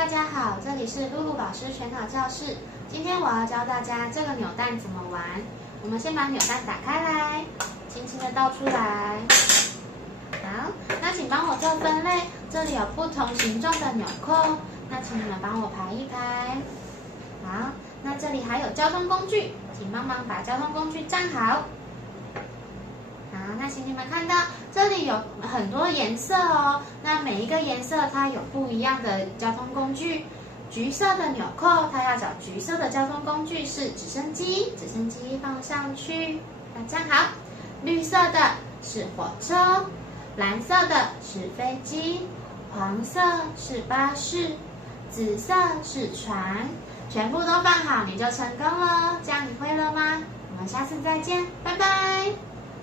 大家好，这里是露露老师全脑教室。今天我要教大家这个扭蛋怎么玩。我们先把扭蛋打开来，轻轻的倒出来。好，那请帮我做分类，这里有不同形状的纽扣，那请你们帮我排一排。好，那这里还有交通工具，请帮忙把交通工具站好。好，那请你们看到这里有很多颜色哦，那每一个颜色它有不一样的交通工具。橘色的纽扣，它要找橘色的交通工具是直升机，直升机放上去，那站好。绿色的是火车，蓝色的是飞机，黄色是巴士，紫色是船，全部都放好你就成功了。这样你会了吗？我们下次再见，拜拜。